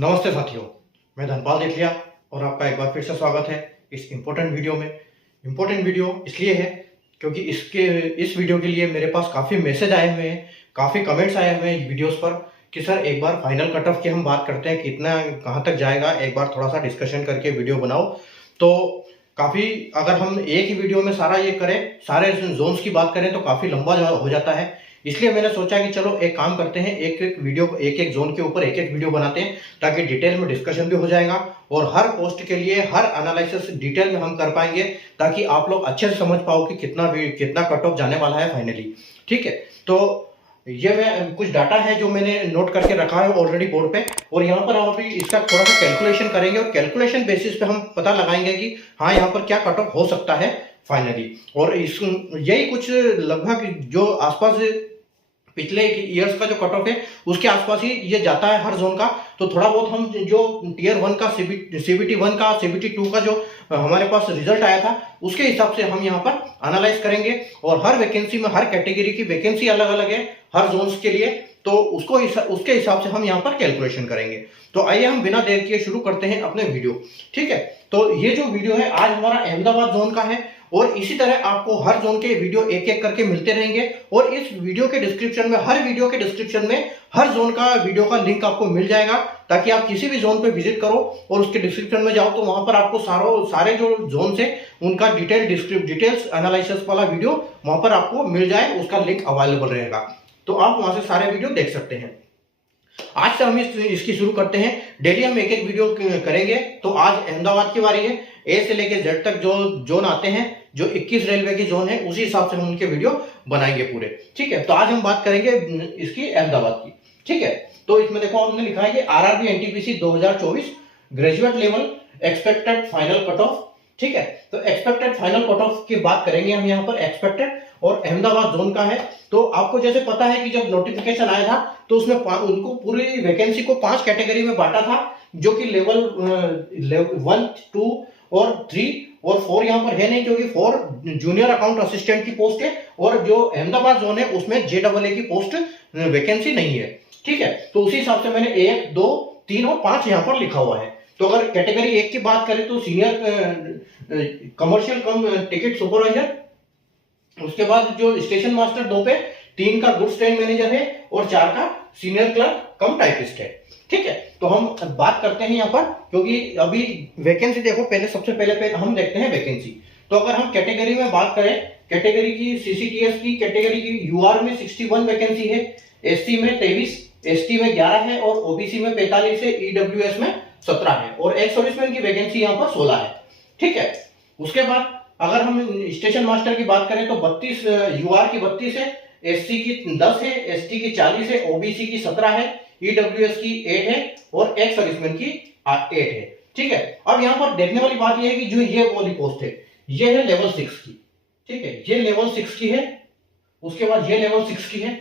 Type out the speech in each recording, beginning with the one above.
नमस्ते साथियों, मैं धनपाल देठलिया और आपका एक बार फिर से स्वागत है इस इम्पोर्टेंट वीडियो में। इम्पोर्टेंट वीडियो इसलिए है क्योंकि इस वीडियो के लिए मेरे पास काफ़ी मैसेज आए हुए हैं, काफ़ी कमेंट्स आए हुए हैं वीडियोस पर कि सर एक बार फाइनल कट ऑफ की हम बात करते हैं, कितना कहाँ तक जाएगा, एक बार थोड़ा सा डिस्कशन करके वीडियो बनाओ। तो काफ़ी अगर हम एक ही वीडियो में सारा ये करें, सारे जोन्स की बात करें तो काफ़ी लंबा हो जाता है। इसलिए मैंने सोचा कि चलो एक काम करते हैं, एक एक जोन के ऊपर एक एक वीडियो बनाते हैं ताकि डिटेल में डिस्कशन भी हो जाएगा और हर पोस्ट के लिए हर एनालिसिस डिटेल में हम कर पाएंगे ताकि आप लोग अच्छे से समझ पाओ कि कितना कट ऑफ जाने वाला है फाइनली। ठीक है, तो ये मैं कुछ डाटा है जो मैंने नोट करके रखा है ऑलरेडी बोर्ड पे, और यहाँ पर हम अभी इसका थोड़ा सा कैलकुलेशन करेंगे और कैलकुलेशन बेसिस पे हम पता लगाएंगे कि हाँ यहाँ पर क्या कट ऑफ हो सकता है फाइनली। और यही कुछ लगभग जो आसपास पिछले ईयर्स का जो कट ऑफ है उसके आसपास ही ये जाता है हर जोन का। तो थोड़ा बहुत हम जो टीयर 1 का सीबीटी 1 का सीबीटी 2 का जो हमारे पास रिजल्ट आया था उसके हिसाब से हम यहाँ पर एनालाइज करेंगे। और हर वैकेंसी में हर कैटेगरी की वैकेंसी अलग अलग है हर जोन्स के लिए, तो उसके हिसाब से हम यहाँ पर कैलकुलेशन करेंगे। तो आइए हम बिना देर किए शुरू करते हैं अपने वीडियो। ठीक है, तो ये जो वीडियो है आज हमारा अहमदाबाद जोन का है और इसी तरह आपको हर जोन के वीडियो एक एक करके मिलते रहेंगे। और इस वीडियो के डिस्क्रिप्शन में, हर वीडियो के डिस्क्रिप्शन में हर जोन का वीडियो का लिंक आपको मिल जाएगा ताकि आप किसी भी जोन पे विजिट करो और उसके डिस्क्रिप्शन में जाओ तो वहां पर आपको सारे जो जोन है उनका डिटेल्स एनालिसिस वाला वीडियो वहां पर आपको मिल जाए, उसका लिंक अवेलेबल रहेगा, तो आप वहां से सारे वीडियो देख सकते हैं। आज से हम इसकी शुरू करते हैं। डेली हम एक एक वीडियो करेंगे। तो आज अहमदाबाद की बारी है। ए से लेकर जेड तक जो जोन आते हैं, जो 21 रेलवे की जोन है, उसी हिसाब से हम उनके वीडियो बनाएंगे पूरे। ठीक है, तो आज हम बात करेंगे इसकी अहमदाबाद की। ठीक है, तो इसमें देखो हमने लिखा है कि RRB NTPC 2024 graduate level expected final cut off. ठीक है, तो एक्सपेक्टेड फाइनल कट ऑफ की बात करेंगे हम यहाँ पर। एक्सपेक्टेड और अहमदाबाद जोन का है। तो आपको जैसे पता है कि जब नोटिफिकेशन आया था तो उसमें उनको पूरी वैकेंसी को 5 कैटेगरी में बांटा था, जो कि लेवल 1, 2 और 3 और 4 यहाँ पर है नहीं, क्योंकि 4 जूनियर अकाउंट असिस्टेंट की पोस्ट है और जो अहमदाबाद जोन है उसमें JAA की पोस्ट वैकेंसी नहीं है। ठीक है, तो उसी हिसाब से मैंने 1, 2, 3 और 5 यहाँ पर लिखा हुआ है। तो अगर कैटेगरी 1 की बात करें तो सीनियर कमर्शियल कम टिकट सुपरवाइजर, उसके बाद जो स्टेशन मास्टर 2 पे, 3 का गुड्स ट्रेन मैनेजर है और 4 का सीनियर क्लर्क कम टाइपिस्ट है। ठीक है, तो हम बात करते हैं यहाँ पर, क्योंकि अभी वैकेंसी देखो, सबसे पहले हम देखते हैं वैकेंसी। तो अगर हम कैटेगरी में बात करें, कैटेगरी की सीसीटीएस की कैटेगरी की यूआर में 61 वैकेंसी है, एससी में 23, एसटी में 11 है और ओबीसी में 45 है, ईडब्ल्यूएस में 17 है और एक्स सर्विसमैन की वैकेंसी यहाँ पर 16 है। ठीक है, उसके बाद अगर हम स्टेशन मास्टर की बात करें तो 32 यूआर की 32 है, एससी की 10 है, एसटी की 40 है, ओबीसी की 17 है, ईडब्ल्यूएस की 8 है और एक्स सर्विसमैन की 8 है। ठीक है, अब यहाँ पर देखने वाली बात यह है कि जो ये वाली पोस्ट है ये है लेवल 6 की। ठीक है, ये लेवल 6 की है, उसके बाद ये लेवल 6 की है,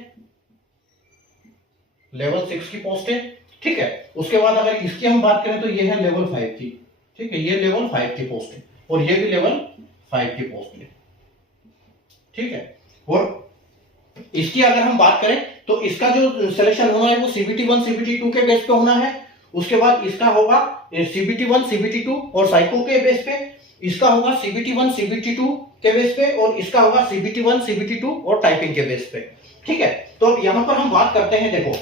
लेवल 6 की पोस्ट है। ठीक है, उसके बाद अगर इसकी हम बात करें तो ये है लेवल 5 की। ठीक है, ये लेवल 5 की पोस्ट है और ये भी लेवल 5 की पोस्ट है। ठीक है, और इसकी अगर हम बात करें तो इसका जो सिलेक्शन होना है वो सीबीटी 1 सीबीटी 2 के बेस पे होना है। उसके बाद इसका होगा सीबीटी 1 सीबीटी 2 और साइको के बेस पे, इसका होगा सीबीटी 1 सीबीटी 2 के बेस पे और इसका होगा सीबीटी 1 सीबीटी 2 और टाइपिंग के बेस पे। ठीक है, तो अब यहां पर हम बात करते हैं, देखो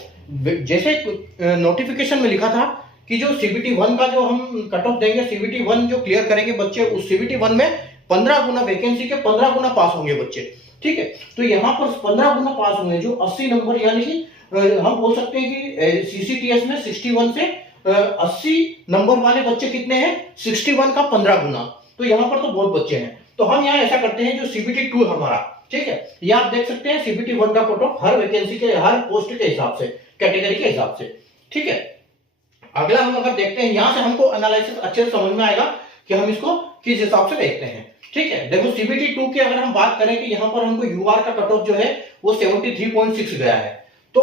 जैसे नोटिफिकेशन में लिखा था कि जो सीबीटी 1 का जो हम कट ऑफ देंगे, सीबीटी 1 जो क्लियर करेंगे बच्चे, उस सीबीटी 1 में 15 गुना वैकेंसी के 15 गुना पास होंगे बच्चे। ठीक है, तो यहाँ पर 15 गुना पास होंगे जो 80 नंबर, यानी कि हम बोल सकते हैं कि सीसीटीएस में 61 से 80 नंबर वाले बच्चे कितने हैं, 61 का 15 गुना। तो यहाँ पर तो बहुत बच्चे हैं। तो हम यहाँ ऐसा करते हैं, जो सीबीटी 2 हमारा, ठीक है, ये आप देख सकते हैं सीबीटी 1 का कट ऑफ हर वैकेंसी के, हर पोस्ट के हिसाब से, कैटेगरी के हिसाब से। ठीक है, अगला हम अगर देखते हैं, यहां से हमको एनालिसिस अच्छे से समझ में आएगा कि हम इसको किस हिसाब से देखते हैं। ठीक है, देखो सीबीटी 2 की अगर हम बात करें कि यहाँ पर हमको यूआर का कट ऑफ जो है वो 73.6 गया है। तो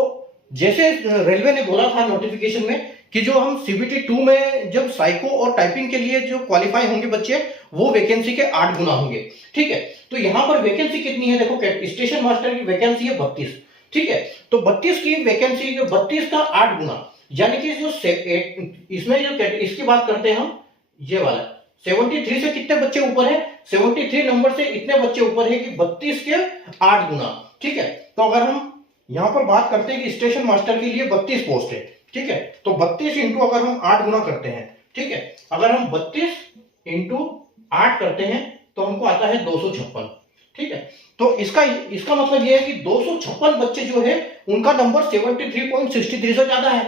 जैसे रेलवे ने बोला था नोटिफिकेशन में कि जो हम सीबीटी 2 में जब साइको और टाइपिंग के लिए जो क्वालिफाई होंगे बच्चे, वो वैकेंसी के 8 गुना होंगे। ठीक है, तो यहाँ पर वैकेंसी कितनी है, देखो स्टेशन मास्टर की वैकेंसी है 32। ठीक है, तो 32 की वैकेंसी, 32 का 8 गुना, यानी कि जो इसमें जो इसकी बात करते हैं हम, ये वाला 73 से कितने बच्चे ऊपर है, 73 नंबर से इतने बच्चे ऊपर है कि 32 के 8 गुना। ठीक है, तो अगर हम यहां पर बात करते हैं कि स्टेशन मास्टर के लिए 32 पोस्ट है, ठीक है, तो 32 इंटू अगर हम 8 गुना करते हैं, ठीक है, अगर हम 32 इंटू 8 करते हैं तो हमको आता है 256। ठीक है, तो इसका मतलब ये है कि 256 बच्चे जो है उनका नंबर 73.63 से ज्यादा है।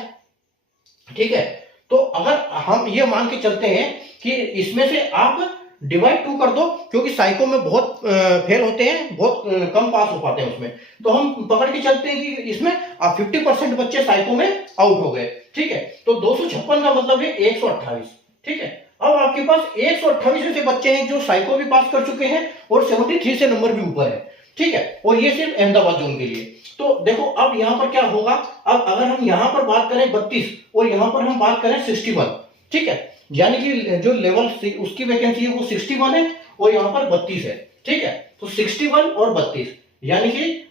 ठीक है, तो अगर हम ये मान के चलते हैं कि इसमें से आप डिवाइड 2 कर दो, क्योंकि साइको में बहुत फेल होते हैं, बहुत कम पास हो पाते हैं उसमें, तो हम पकड़ के चलते हैं कि इसमें 50% बच्चे साइको में आउट हो गए। ठीक है, तो 256 का मतलब है 128। ठीक है, अब आपके पास 128 ऐसे बच्चे हैं जो साइको भी पास कर चुके हैं और 73 से नंबर भी ऊपर है। ठीक है, और ये सिर्फ अहमदाबाद जोन के लिए। तो देखो अब यहां पर क्या होगा, अब अगर हम यहां पर बात करें 32 और यहां पर हम बात करें 61, ठीक है, यानी कि जो लेवल उसकी वैकेंसी है वो 61 है और यहां पर 32 है। ठीक है, तो 61 और 32 यानी कि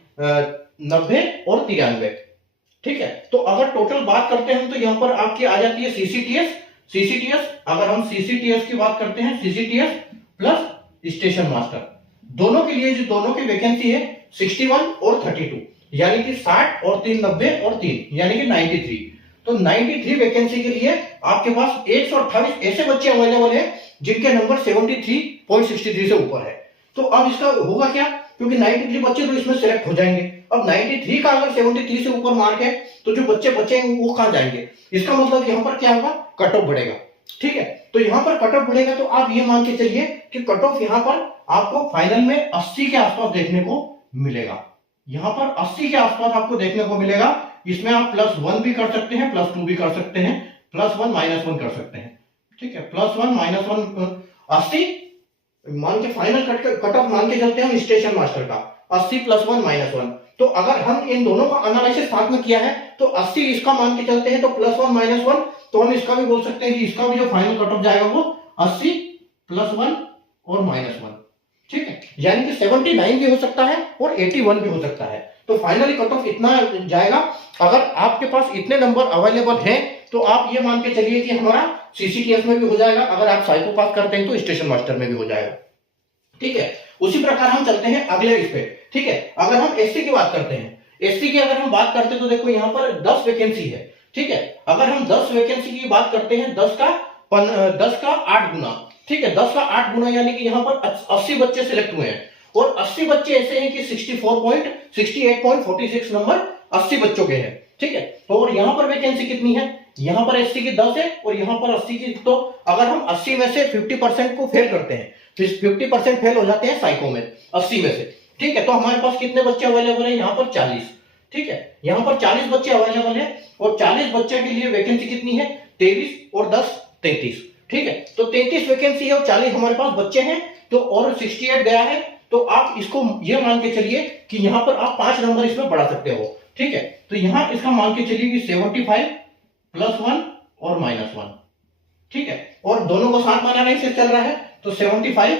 90 और 93। ठीक है, तो अगर टोटल बात करते हैं तो यहां पर आपकी आ जाती है सीसीटीएस। अगर हम सीसीटीएस की बात करते हैं, सीसीटीएस प्लस स्टेशन मास्टर, दोनों के लिए जो दोनों की वैकेंसी है 61 और 32, यानी कि 60 और 3 90 और 3 यानी कि 93। तो 93 वैकेंसी के लिए आपके पास 128 ऐसे बच्चे अवेलेबल हैं जिनके नंबर 73.63 से ऊपर है। तो अब इसका होगा क्या, क्योंकि 93 बच्चे तो इसमें सिलेक्ट हो जाएंगे। अब 93 का अगर 73 से ऊपर मार्क है तो जो बच्चे बचेंगे वो कहां जाएंगे, इसका मतलब यहां पर क्या होगा, कट ऑफ बढ़ेगा। ठीक है, तो यहां पर कट ऑफ बढ़ेगा तो आप ये मान के चलिए कि कट ऑफ यहां पर आपको फाइनल में 80 के आसपास देखने को मिलेगा। यहां पर 80 के आसपास आपको देखने को मिलेगा। इसमें आप +1 भी कर सकते हैं, +2 भी कर सकते हैं, +1 -1 कर सकते हैं। ठीक है, +1 -1 80 मान के फाइनल कट ऑफ मान के चलते हैं स्टेशन मास्टर का 80 +1 -1। तो अगर हम इन दोनों का एनालिसिस साथ में किया है तो 80 इसका मान के चलते हैं तो +1 -1, तो हम इसका भी बोल सकते हैं कि इसका भी जो फाइनल कट ऑफ जाएगा वो 80 +1 और -1। ठीक है, यानी कि 79 भी हो सकता है और 81 भी हो सकता है। तो फाइनली कट ऑफ इतना जाएगा। अगर आपके पास इतने नंबर अवेलेबल हैं तो आप ये मान के चलिए कि हमारा सीसीटीएस में भी हो जाएगा, अगर आप साइको पास करते हैं तो स्टेशन मास्टर में भी हो जाएगा। ठीक है, उसी प्रकार हम चलते हैं अगले इस पे। ठीक है, अगर हम एससी की बात करते हैं, एससी की अगर हम बात करते हैं तो देखो यहाँ पर 10 वैकेंसी है। ठीक है, अगर हम 10 वैकेंसी की बात करते हैं, 10 का 8 गुना। ठीक है, 10 का 8 गुना यानी कि यहाँ पर 80 बच्चे सिलेक्ट हुए हैं और 80 बच्चे ऐसे हैं कि 68.46 नंबर 80 बच्चों के हैं। ठीक है, तो और यहाँ पर वैकेंसी कितनी है, यहाँ पर 80 की 10 है और यहाँ पर 80 की, तो अगर हम 80 में से 50% को फेल करते हैं तो 50% फेल हो जाते हैं साइको में 80 में से। ठीक है, तो हमारे पास कितने बच्चे अवेलेबल है, यहाँ पर 40। ठीक है, यहाँ पर 40 बच्चे अवेलेबल है और 40 बच्चे के लिए वैकेंसी कितनी है, 23 और 10 33। ठीक है, तो 33 वैकेंसी है और 40 हमारे पास बच्चे हैं, तो और 68 गया है। तो आप इसको ये मान के चलिए कि यहाँ पर आप 5 नंबर इसमें बढ़ा सकते हो। ठीक है, तो यहाँ इसका मान के चलिए कि 75 +1 और -1। ठीक है, और दोनों को साथ माना नहीं से चल रहा है तो 75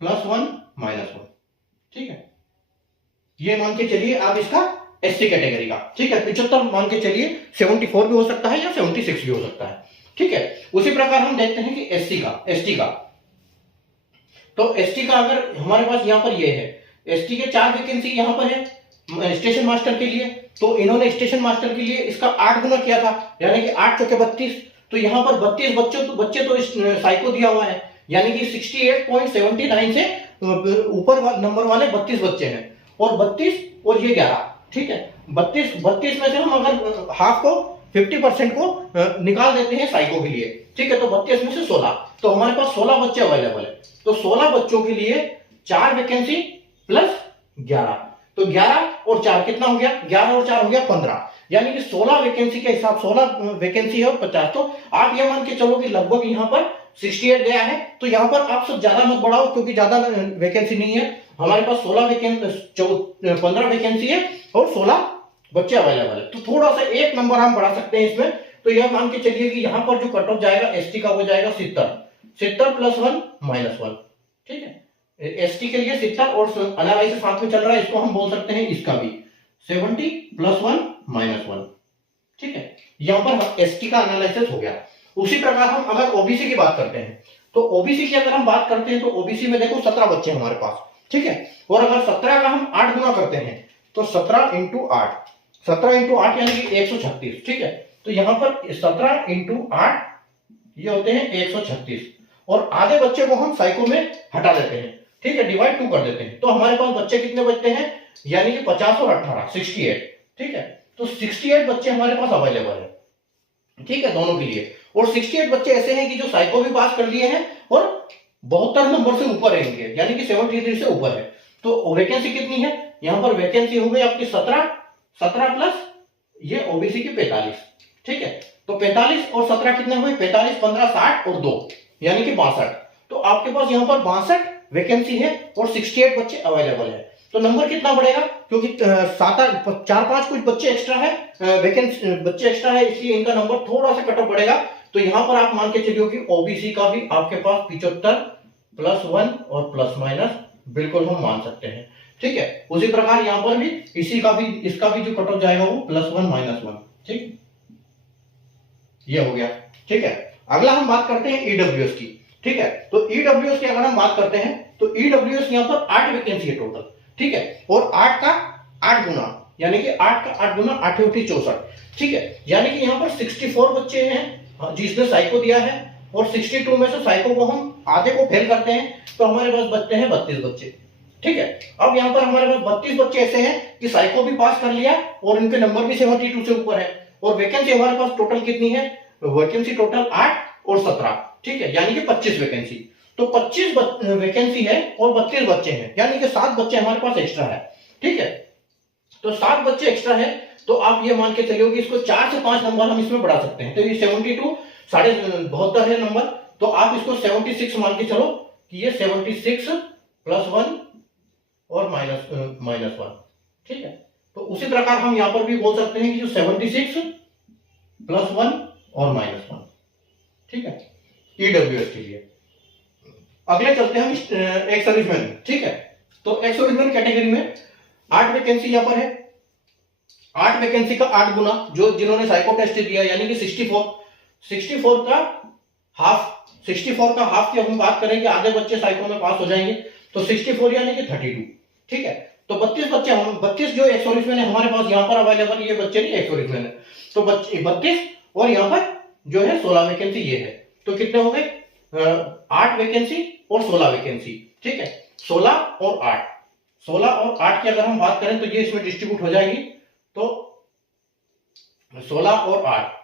+1 -1। ठीक है, ये मान के चलिए आप इसका एससी कैटेगरी का। ठीक है, 75 मान के चलिए, 74 भी हो सकता है या 76 भी हो सकता है। ठीक है, उसी प्रकार हम देखते हैं कि एसटी का तो एसटी का अगर हमारे पास यहाँ पर ये है, एसटी के 4 वैकेंसी यहाँ पर है स्टेशन मास्टर के लिए। तो इन्होंने स्टेशन मास्टर के लिए इसका 8 गुना किया था, यानी कि 8 चौके 32। तो यहाँ पर 32 बच्चे तो साइको दिया हुआ है, यानी कि 68.79 से ऊपर नंबर वाले 32 बच्चे हैं और 32 और ये 11। ठीक है, 32 में से हम अगर हाफ को 50% को निकाल देते हैं साइको के लिए। ठीक है, तो 32 में से 16, तो हमारे पास 16 बच्चे अवेलेबल है। तो 16 बच्चों के लिए 4 वैकेंसी प्लस 11, तो 11 और 4 कितना हो गया, 11 और 4 हो गया 15, यानी कि 16 वैकेंसी के हिसाब 16 वैकेंसी है और 50। तो आप ये मान के चलो कि लगभग यहाँ पर 68 गया है। तो यहाँ पर आप सब ज्यादा मत बढ़ाओ क्योंकि ज्यादा वैकेंसी नहीं है, हमारे पास 15 वैकेंसी है और 16 बच्चे अवेलेबल है। तो थोड़ा सा 1 नंबर हम बढ़ा सकते हैं इसमें। तो यह मान के चलिए कि यहाँ पर जो कट ऑफ जाएगा एसटी का वो जाएगा 70 +1 -1। ठीक है, एसटी के लिए 70 और एनालाइसिस साथ में चल रहा है, इसको हम बोल सकते हैं इसका भी 70 +1 -1। ठीक है, यहाँ पर एसटी का एनालिसिस हो गया। उसी प्रकार हम अगर ओबीसी की बात करते हैं तो ओबीसी की अगर हम बात करते हैं तो ओबीसी में देखो 17 बच्चे हमारे पास, ठीक है। और अगर 17 का हम 8 गुना करते हैं तो 17 इंटू 8, 17 इंटू 8 यानी कि 136, ठीक है। तो यहाँ पर 17 इंटू 8 ये होते हैं 136, और आधे बच्चे को हम साइको में हटा देते हैं, ठीक है, डिवाइड 2 कर देते हैं। तो हमारे पास बच्चे कितने बचते हैं, यानी कि 50 और 18 68, ठीक है। तो 68 बच्चे हमारे पास अवेलेबल है, ठीक है, दोनों के लिए। और 68 बच्चे ऐसे हैं कि जो साइको भी पास कर लिए हैं और 72 नंबर से ऊपर है इनके, यानी कि 73 से ऊपर है। तो वैकेंसी कितनी है, यहां पर वैकेंसी हो गई आपकी 17 प्लस ये ओबीसी की 45, ठीक है। तो 45 और 17 कितने हुए, 45 15 60 और 2 यानी कि 62। तो आपके पास यहां पर 62 वैकेंसी है और 68 बच्चे अवेलेबल है। तो नंबर कितना बढ़ेगा, क्योंकि 4-5 कुछ बच्चे एक्स्ट्रा है, वैकेंसी बच्चे एक्स्ट्रा है, इसलिए इनका नंबर थोड़ा सा कट ऑफ बढ़ेगा। तो यहां पर आप मान के चलिए कि ओबीसी का भी आपके पास 75 +1 और प्लस माइनस बिल्कुल हम मान सकते हैं, ठीक है। उसी प्रकार यहां पर भी इसका भी जो कट ऑफ जाएगा वो +1 -1, ठीक, ये हो गया, ठीक है। अगला हम बात करते हैं ईडब्ल्यूएस की, ठीक है। तो ईडब्ल्यूएस की अगर हम बात करते हैं तो ईडब्ल्यूएस यहां पर 8 वैकेंसी है टोटल, ठीक है। और 8 का 8 गुना, यानी कि 8 का 8 गुना 8 × 64, ठीक है। यानी कि यहां पर 64 बच्चे हैं जिसने साइको दिया है, और 62 में से साइको को हम आधे को फेल करते हैं तो हमारे पास बचते हैं 32 बच्चे, ठीक है। अब यहां पर हमारे पास 32 बच्चे ऐसे हैं कि साइको भी पास कर लिया और इनके नंबर भी 72 से ऊपर है, और वैकेंसी हमारे पास टोटल कितनी है, वैकेंसी टोटल 8 और 17, ठीक है, यानी कि 25 वैकेंसी। तो 25 वैकेंसी है और 32 बच्चे हैं, यानी कि 7 बच्चे हमारे पास एक्स्ट्रा है, ठीक है। तो 7 बच्चे एक्स्ट्रा है, तो आप ये मान के चलिए कि इसको 4 से 5 नंबर हम इसमें बढ़ा सकते हैं। तो ये 72 72 है नंबर, तो आप इसको 76 मान के चलो कि ये 76 +1 और -1, ठीक है। तो उसी प्रकार हम यहां पर भी बोल सकते हैं कि जो 76 +1 और -1, ठीक है, ईडब्ल्यूएस के लिए। अगले चलते हैं हम एक्स सर्विसमैन, ठीक है। तो एक्स सर्विसमैन कैटेगरी में 8 वैकेंसी यहां पर है, 8 वैकेंसी का 8 गुना, जो जिन्होंने साइको टेस्ट दिया यानी कि 64 का हाफ की हम बात करें कि आधे बच्चे साइको में पास हो जाएंगे, तो 64 यानी कि 32, ठीक है। तो 32 बच्चे, हम 32 जो एक्स सर्विसमैन है हमारे पास यहां पर अवेलेबल, ये बच्चे नहीं एक्स सर्विसमैन है, तो बच्चे 32 और यहां पर जो है 16 वैकेंसी ये है। तो कितने हो गए, 8 वैकेंसी और 16 वैकेंसी, ठीक है। 16 और 8 की अगर हम बात करें तो ये इसमें डिस्ट्रीब्यूट हो जाएगी, तो 16 और 8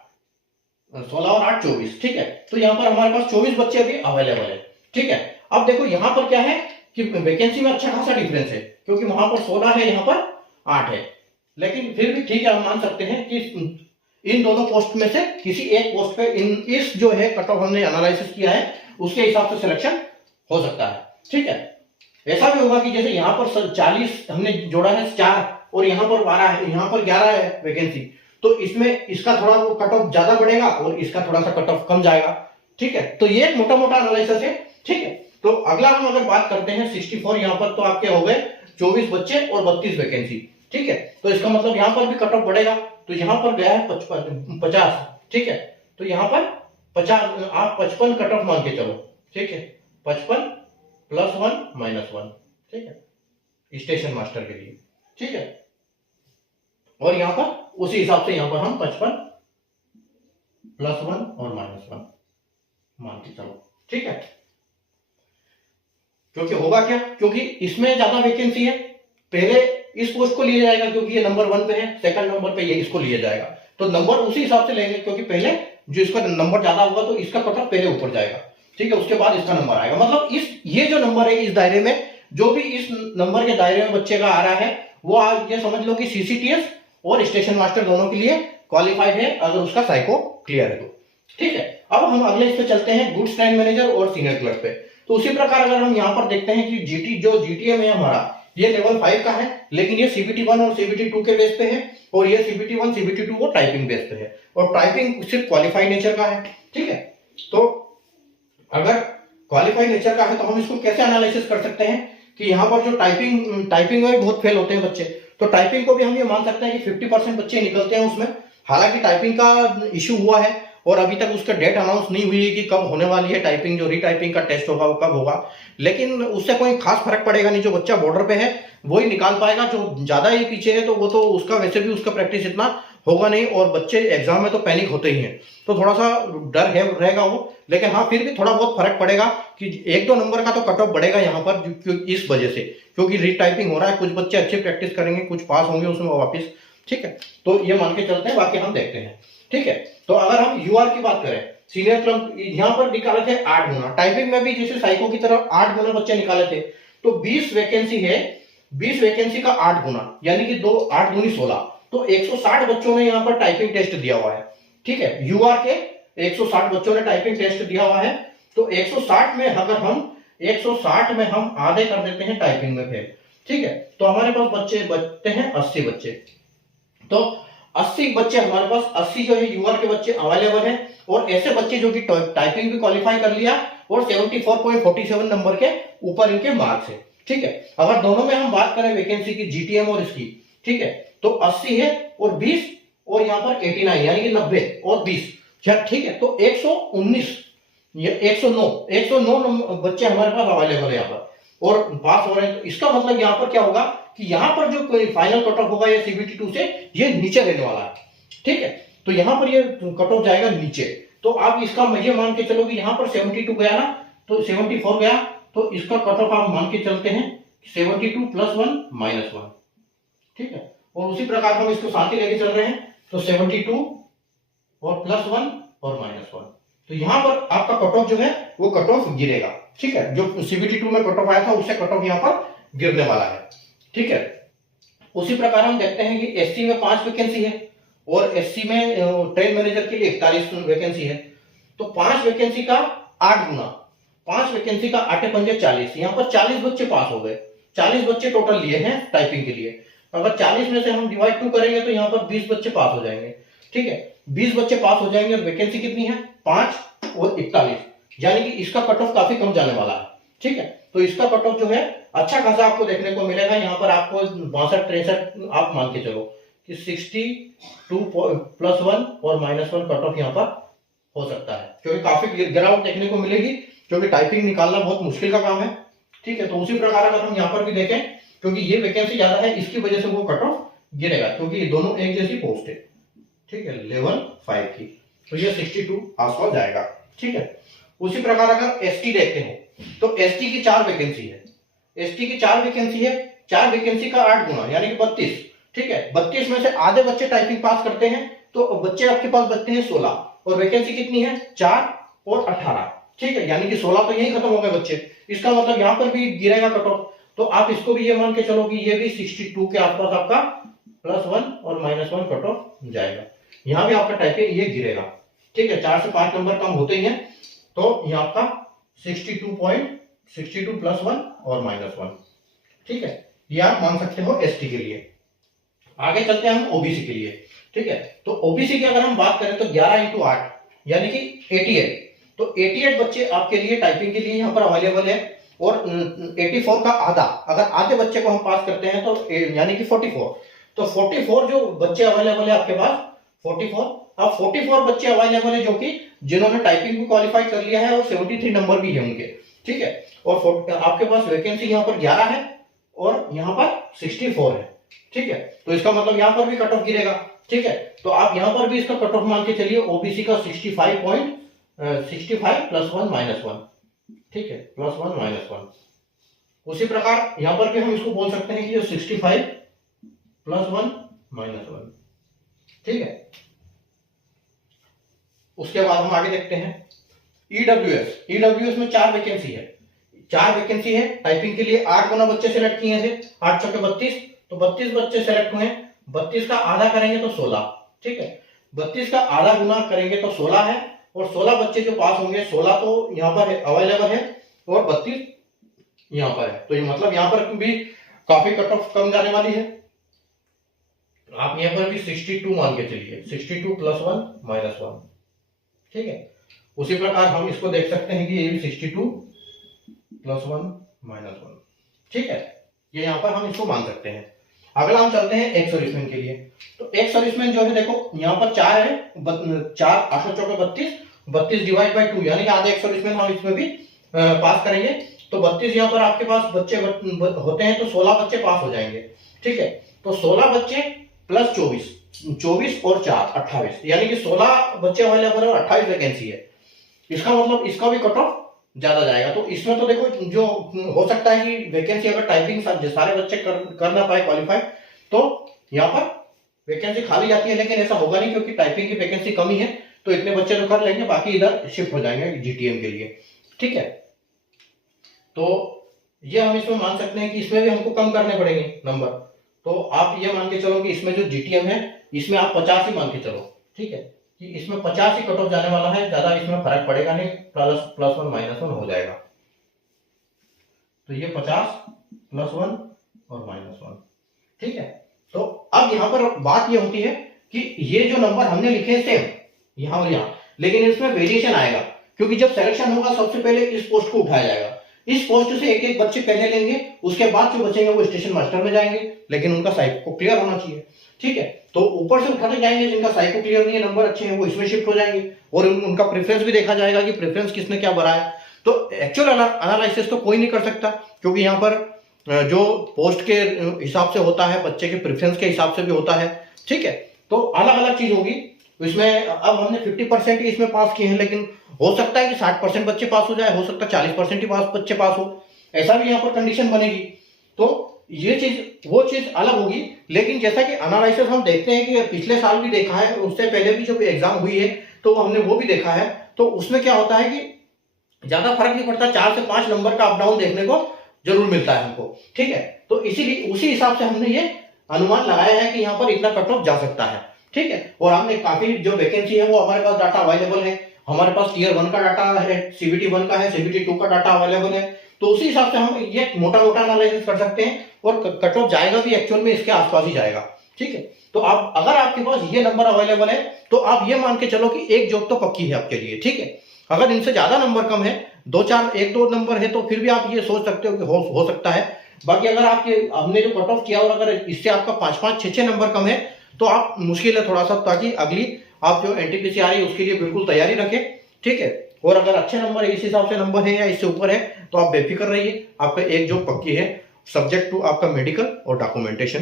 24, ठीक है। तो यहां पर हमारे पास 24 बच्चे अभी अवेलेबल है, ठीक है। अब देखो यहां पर क्या है कि वैकेंसी में अच्छा खासा डिफरेंस है, क्योंकि वहां पर 16 है, यहां पर 8 है, लेकिन फिर भी ठीक है, हम मान सकते हैं कि इन दोनों पोस्ट में से किसी एक पोस्ट पे इस जो है कट ऑफ हमने एनालिसिस किया है उसके हिसाब से सिलेक्शन हो सकता है, ठीक है। ऐसा भी होगा कि जैसे यहाँ पर 40 हमने जोड़ा है 4 और यहाँ पर 12 है, यहाँ पर 11 है वैकेंसी, तो इसमें इसका थोड़ा वो कट ऑफ ज्यादा बढ़ेगा और इसका थोड़ा सा कट ऑफ कम जाएगा, ठीक है। तो ये एक मोटा मोटा एनालिसिस है, ठीक है। तो अगला हम अगर बात करते हैं 64, यहाँ पर तो आपके हो गए 24 बच्चे और 32 वैकेंसी, ठीक है। तो इसका मतलब यहाँ पर भी कट ऑफ बढ़ेगा, तो यहाँ पर गया है 50, ठीक है। तो यहाँ पर 50 आप 55 कट ऑफ मान के चलो, ठीक है, 55 +1 -1, ठीक है, स्टेशन मास्टर के लिए, ठीक है। और यहाँ पर उसी हिसाब से यहाँ पर हम 55 +1 और -1 मान के चलो, ठीक है। क्योंकि होगा क्या, क्योंकि इसमें ज्यादा वैकेंसी है, पहले इस पोस्ट को लिया जाएगा क्योंकि ये नंबर 1 पे है, सेकंड नंबर पे ये इसको लिया जाएगा, तो नंबर उसी हिसाब से लेंगे, क्योंकि पहले जो इसका नंबर ज्यादा होगा तो इसका कट ऑफ पहले ऊपर जाएगा, ठीक है, उसके बाद इसका नंबर आएगा। मतलब ये जो नंबर है इस दायरे में, जो भी इस नंबर के दायरे में बच्चे का आ रहा है वो आप ये समझ लो कि सीसीटीएस और स्टेशन मास्टर दोनों के लिए क्वालिफाइड है, अगर उसका साइको क्लियर है तो, ठीक है। अब हम अगले इस पे चलते हैं गुड्स ट्रेन मैनेजर और सीनियर क्लर्क पे। तो उसी प्रकार अगर हम यहाँ पर देखते हैं कि जीटीएम है हमारा, ये लेवल 5 का है, लेकिन ये CBT 1 और CBT 2 के बेस पे है, और ये CBT 1 CBT 2 वो टाइपिंग बेस पे है, और टाइपिंग सिर्फ क्वालिफाइड नेचर का है, ठीक है। तो अगर क्वालिफाइड नेचर का है तो हम इसको कैसे एनालिसिस कर सकते हैं कि यहाँ पर जो टाइपिंग में बहुत फेल होते हैं बच्चे, तो टाइपिंग को भी हम ये मान सकते हैं कि 50% बच्चे निकलते हैं उसमें, हालांकि टाइपिंग का इश्यू हुआ है और अभी तक उसका डेट अनाउंस नहीं हुई है कि कब होने वाली है टाइपिंग, जो रीटाइपिंग का टेस्ट होगा वो कब होगा। लेकिन उससे कोई खास फर्क पड़ेगा नहीं, जो बच्चा बॉर्डर पे है वही निकाल पाएगा, जो ज्यादा ही पीछे है तो वो तो उसका वैसे भी उसका प्रैक्टिस इतना होगा नहीं, और बच्चे एग्जाम में तो पैनिक होते ही हैं, तो थोड़ा सा डर है रहेगा वो। लेकिन हाँ फिर भी थोड़ा बहुत फर्क पड़ेगा कि 1-2 नंबर का तो कट ऑफ बढ़ेगा यहाँ पर, इस वजह से, क्योंकि रीटाइपिंग हो रहा है। कुछ बच्चे अच्छे प्रैक्टिस करेंगे, कुछ पास होंगे उसमें वापिस, ठीक है। तो ये मान के चलते हैं, बाकी हम देखते हैं, ठीक है। तो अगर हम यूआर की बात करें, सीनियर क्लर्क यहाँ पर निकाले थे 8 गुना, टाइपिंग में भी जैसे साइको की तरह 8 गुना बच्चे निकाले थे, तो 20 वैकेंसी है, 20 वैकेंसी का 8 गुना यानी कि 8 दूनी 16, तो 160 बच्चों ने यहाँ पर टाइपिंग टेस्ट दिया हुआ है, ठीक है। यूआर के 160 बच्चों ने टाइपिंग टेस्ट दिया हुआ है, तो 160 में अगर हम 160 में हम आधे कर देते हैं टाइपिंग में फेल, ठीक है, तो हमारे पास बच्चे बचते हैं 80 बच्चे। तो 80 बच्चे हमारे पास, 80 जो है यूआर के बच्चे अवेलेबल हैं, और ऐसे बच्चे जो कि टाइपिंग भी क्वालिफाई कर लिया और 74.47 नंबर के ऊपर इनके मार्क्स है, ठीक है। अगर दोनों में हम बात करें वैकेंसी की, जीटीएम और इसकी, ठीक है, तो 80 है और 20 और यहाँ पर 89 यानी कि 90 और 20, ठीक है, तो 119 109 बच्चे हमारे पास अवेलेबल है यहाँ पर और पास हो रहे हैं। तो इसका मतलब यहाँ पर क्या होगा कि यहाँ पर जो कोई फाइनल कट ऑफ होगा ये सीबीटी 2 से ये नीचे रहने वाला है, ठीक है। तो यहाँ पर ये कट ऑफ जाएगा नीचे, तो आप इसका ये मान के चलो कि यहाँ पर 72 गया ना, तो 74 गया, तो इसका कट ऑफ आप मान के चलते हैं 72 + 1 - 1, ठीक है। और उसी प्रकार हम इसको साथ ही लेके चल रहे हैं, तो 72 और +1 और -1, तो यहां पर आपका कट ऑफ जो है वो कट ऑफ गिरेगा, ठीक है। जो सीबीटी 2 में कट ऑफ आया था उससे कट ऑफ यहां पर गिरने वाला है, ठीक है। उसी प्रकार हम देखते हैं कि एससी में 5 वैकेंसी है और एससी में ट्रेन मैनेजर के लिए 41 वैकेंसी है, तो 5 वैकेंसी का 8 गुना, 5 वैकेंसी का 8 पंजे 40, यहाँ पर 40 बच्चे पास हो गए, 40 बच्चे टोटल लिए हैं टाइपिंग के लिए। अगर 40 में से हम डिवाइड 2 करेंगे तो यहाँ पर 20 बच्चे पास हो जाएंगे, ठीक है, 20 बच्चे पास हो जाएंगे और वैकेंसी कितनी है 5 और 41, यानी कि इसका कट ऑफ काफी कम जाने वाला है, ठीक है। तो इसका कट ऑफ जो है अच्छा खासा आपको देखने को मिलेगा, यहाँ पर आपको 62-63 आप मान के चलो कि 62 + 1 और -1 कट ऑफ यहाँ पर हो सकता है, क्योंकि काफी गिरावट देखने को मिलेगी, क्योंकि टाइपिंग निकालना बहुत मुश्किल का काम है, ठीक है। तो उसी प्रकार अगर हम यहाँ पर भी देखें, क्योंकि ये वैकेंसी ज्यादा है इसकी वजह से वो कट ऑफ गिरेगा, क्योंकि ये दोनों एक जैसी पोस्ट है, ठीक है, लेवल 5 की, तो ये 62 आसपास जाएगा, ठीक है। उसी प्रकार अगर एसटी देखते हैं तो एसटी की 4 वैकेंसी है, एसटी की 4 वैकेंसी है, 4 वैकेंसी का 8 गुना यानी कि 32, ठीक है। 32 में से आधे बच्चे टाइपिंग पास करते हैं, तो बच्चे आपके पास बचते हैं 16, और वैकेंसी कितनी है 4 और 18, ठीक है, यानी कि 16 तो यही खत्म हो गए बच्चे। इसका मतलब यहां पर भी गिरेगा कट ऑफ, तो आप इसको भी ये मान के चलो कि ये भी 62 के आसपास आपका +1 और -1 कट ऑफ जाएगा, यहां भी आपका टाइपिंग ये गिरेगा, ठीक है। 4 से 5 नंबर कम होते ही हैं, तो यहाँ आपका 62 + 1 और -1, ठीक है, ये आप मान सकते हो एसटी के लिए। आगे चलते हैं हम ओबीसी के लिए, ठीक है। तो ओबीसी की अगर हम बात करें तो 11 × 8 यानी कि 88, तो 88 बच्चे आपके लिए टाइपिंग के लिए यहाँ पर अवेलेबल है, और 84 का आधा, अगर आधे बच्चे को हम पास करते हैं तो यानी कि 44, तो 44 जो बच्चे अवेलेबल है आपके पास 44, अब 44 बच्चे अवेलेबल है जो कि जिन्होंने टाइपिंग को क्वालिफाई कर लिया है और 73 नंबर भी है उनके, ठीक है। और आपके पास वैकेंसी यहाँ पर 11 है और यहाँ पर 64 है, ठीक है। तो इसका मतलब यहाँ पर भी कट ऑफ गिरेगा, ठीक है। तो आप यहाँ पर भी इसका कट ऑफ मान के चलिए ओबीसी का 65 + 1 - 1, ठीक है, +1 - 1। उसी प्रकार यहाँ पर भी हम इसको बोल सकते हैं कि 65 + 1 - 1, ठीक है। उसके बाद हम आगे देखते हैं ईडब्ल्यूएस में 4 वैकेंसी है, 4 वैकेंसी है टाइपिंग के लिए, 8 गुना बच्चे सेलेक्ट किए थे, 8 × 32, तो 32 बच्चे सेलेक्ट हुए, 32 का आधा करेंगे तो 16, ठीक है, 32 का आधा गुना करेंगे तो 16 है, और 16 बच्चे जो पास होंगे, 16 तो यहाँ पर अवेलेबल है और 32 यहाँ पर है, तो ये मतलब यहाँ पर भी काफी कट ऑफ कम जाने वाली है। आप यहाँ पर भी 62 मान के चलिए, 62 + 1 - 1, ठीक है। उसी प्रकार हम इसको देख सकते हैं कि ये भी 62 + 1 - 1, ठीक है, ये यहाँ पर हम इसको मान सकते हैं। अगला हम चलते हैं एक सर्विसमैन के लिए। तो एक सर्विसमैन जो है देखो यहाँ पर 4 है, 4 8 चौके 32, 32 डिवाइड बाई 2 यानी कि आधे एक सर्विसमैन हम इसमें भी पास करेंगे। तो 32 यहाँ पर आपके पास बच्चे होते हैं तो 16 बच्चे पास हो जाएंगे। ठीक है, तो 16 बच्चे प्लस 24, 24 और 4 28, यानी कि 16 बच्चे अवेलेबल और 28 वैकेंसी है। इसका मतलब इसका भी कट ऑफ ज्यादा जाएगा। तो इसमें तो देखो जो हो सकता है कि वैकेंसी अगर टाइपिंग सारे बच्चे कर ना पाए क्वालिफाई, तो यहाँ पर वैकेंसी खाली जाती है, लेकिन ऐसा होगा नहीं क्योंकि टाइपिंग की वैकेंसी कम ही है। तो इतने बच्चे तो कर लेंगे, बाकी इधर शिफ्ट हो जाएंगे जीटीएम के लिए। ठीक है, तो ये हम इसमें मान सकते हैं कि इसमें भी हमको कम करने पड़ेंगे नंबर। तो आप ये मान के चलो कि इसमें जो जीटीएम है इसमें आप 50 ही मान के चलो। ठीक है, कि इसमें 50 ही कट ऑफ जाने वाला है, ज्यादा इसमें फर्क पड़ेगा नहीं, प्लस 1 -1 हो जाएगा। तो ये 50 +1 और -1। ठीक है, तो अब यहाँ पर बात ये होती है कि ये जो नंबर हमने लिखे सेम यहाँ और यहाँ, लेकिन इसमें वेरिएशन आएगा क्योंकि जब सिलेक्शन होगा सबसे पहले इस पोस्ट को उठाया जाएगा। इस पोस्ट से एक एक बच्चे पहले लेंगे, उसके बाद जो बचेंगे वो स्टेशन मास्टर में जाएंगे, लेकिन उनका साइको क्लियर होना चाहिए। ठीक है, तो ऊपर से उठाते जाएंगे, जिनका साइको क्लियर नहीं है, नंबर अच्छे हैं, वो इसमें शिफ्ट हो जाएंगे और उनका प्रेफरेंस भी देखा जाएगा कि प्रेफरेंस किसने क्या भरा है। तो एक्चुअल एनालिसिस तो कोई नहीं कर सकता क्योंकि यहाँ पर जो पोस्ट के हिसाब से होता है, बच्चे के प्रेफरेंस के हिसाब से भी होता है। ठीक है, तो अलग अलग चीज होगी इसमें। अब हमने 50% ही इसमें पास किए हैं, लेकिन हो सकता है कि 60% बच्चे पास हो जाए, हो सकता है 40% ही बच्चे पास हो, ऐसा भी यहाँ पर कंडीशन बनेगी। तो ये चीज वो चीज अलग होगी। लेकिन जैसा कि एनालिसिस हम देखते हैं कि पिछले साल भी देखा है, उससे पहले भी जब एग्जाम हुई है तो हमने वो भी देखा है। तो उसमें क्या होता है कि ज्यादा फर्क नहीं पड़ता, 4 से 5 नंबर का अप डाउन देखने को जरूर मिलता है हमको। ठीक है, तो इसीलिए उसी हिसाब से हमने ये अनुमान लगाया है कि यहाँ पर इतना कट ऑफ जा सकता है। ठीक है, और हमने काफी जो वैकेंसी है वो हमारे पास डाटा अवेलेबल है, हमारे पास टीयर 1 का डाटा है, सीबीटी 1 का है, सीबीटी 2 का डाटा अवेलेबल है। तो उसी हिसाब से हम ये मोटा मोटा एनालिसिस कर सकते हैं और कट ऑफ जाएगा भी एक्चुअल में इसके आसपास ही जाएगा। ठीक है, तो आप अगर आपके पास ये नंबर अवेलेबल है तो आप ये मान के चलो कि एक जॉब तो पक्की है आपके लिए। ठीक है, अगर इनसे ज्यादा नंबर कम है, 1-2 नंबर है, तो फिर भी आप ये सोच सकते हो कि हो सकता है। बाकी अगर आपके हमने जो कट ऑफ किया और अगर इससे आपका 5-5, 6-6 नंबर कम है तो आप मुश्किल है थोड़ा सा, ताकि अगली आप जो एनटीपीसी आ रही है उसके लिए बिल्कुल तैयारी रखें। ठीक है, और अगर अच्छे नंबर इस हिसाब से नंबर है या इससे ऊपर है तो आप बेफिक्र रहिए, आपका एक जॉब पक्की है, सब्जेक्ट टू आपका मेडिकल और डॉक्यूमेंटेशन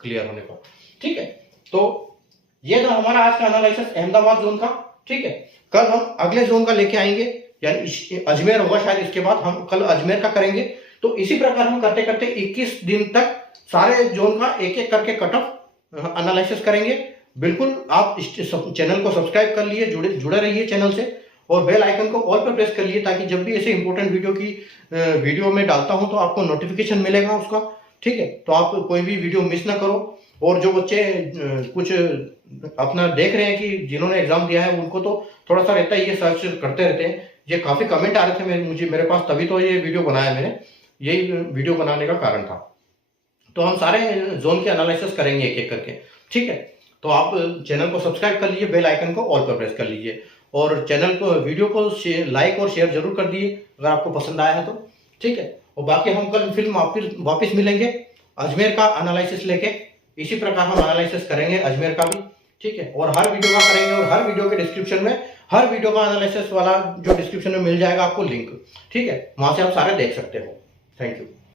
क्लियर होने पर। ठीक है, तो ये था हमारा आज का एनालिसिस अहमदाबाद जोन का। ठीक है, कल हम अगले जोन का लेके आएंगे, यानी अजमेर होगा शायद, इसके बाद हम कल अजमेर का करेंगे। तो इसी प्रकार हम करते करते 21 दिन तक सारे जोन का एक एक करके कट ऑफ एनालिसिस करेंगे। बिल्कुल आप इस चैनल को सब्सक्राइब कर लिए, जुड़े रहिए चैनल से, और बेल आइकन को ऑल पर प्रेस कर लिए ताकि जब भी ऐसे इंपॉर्टेंट वीडियो में डालता हूं तो आपको नोटिफिकेशन मिलेगा उसका। ठीक है, तो आप कोई भी वीडियो मिस ना करो। और जो बच्चे कुछ अपना देख रहे हैं कि जिन्होंने एग्जाम दिया है उनको तो थोड़ा सा रहता है, ये सर्च करते रहते हैं, ये काफी कमेंट आ रहे थे मेरे पास, तभी तो ये वीडियो बनाया मैंने, यही वीडियो बनाने का कारण था। तो हम सारे जोन के एनालिसिस करेंगे एक एक करके। ठीक है, तो आप चैनल को सब्सक्राइब कर लीजिए, बेल आइकन को ऑल पर प्रेस कर लीजिए, और चैनल को वीडियो को लाइक और शेयर जरूर कर दिए अगर आपको पसंद आया है तो। ठीक है, और बाकी हम कल फिल्म वापस मिलेंगे अजमेर का एनालिसिस लेके। इसी प्रकार हम एनालिसिस करेंगे अजमेर का भी। ठीक है, और हर वीडियो का करेंगे, और हर वीडियो के डिस्क्रिप्शन में हर वीडियो का एनालिसिस वाला जो डिस्क्रिप्शन में मिल जाएगा आपको लिंक। ठीक है, वहां से आप सारे देख सकते हो। Thank you.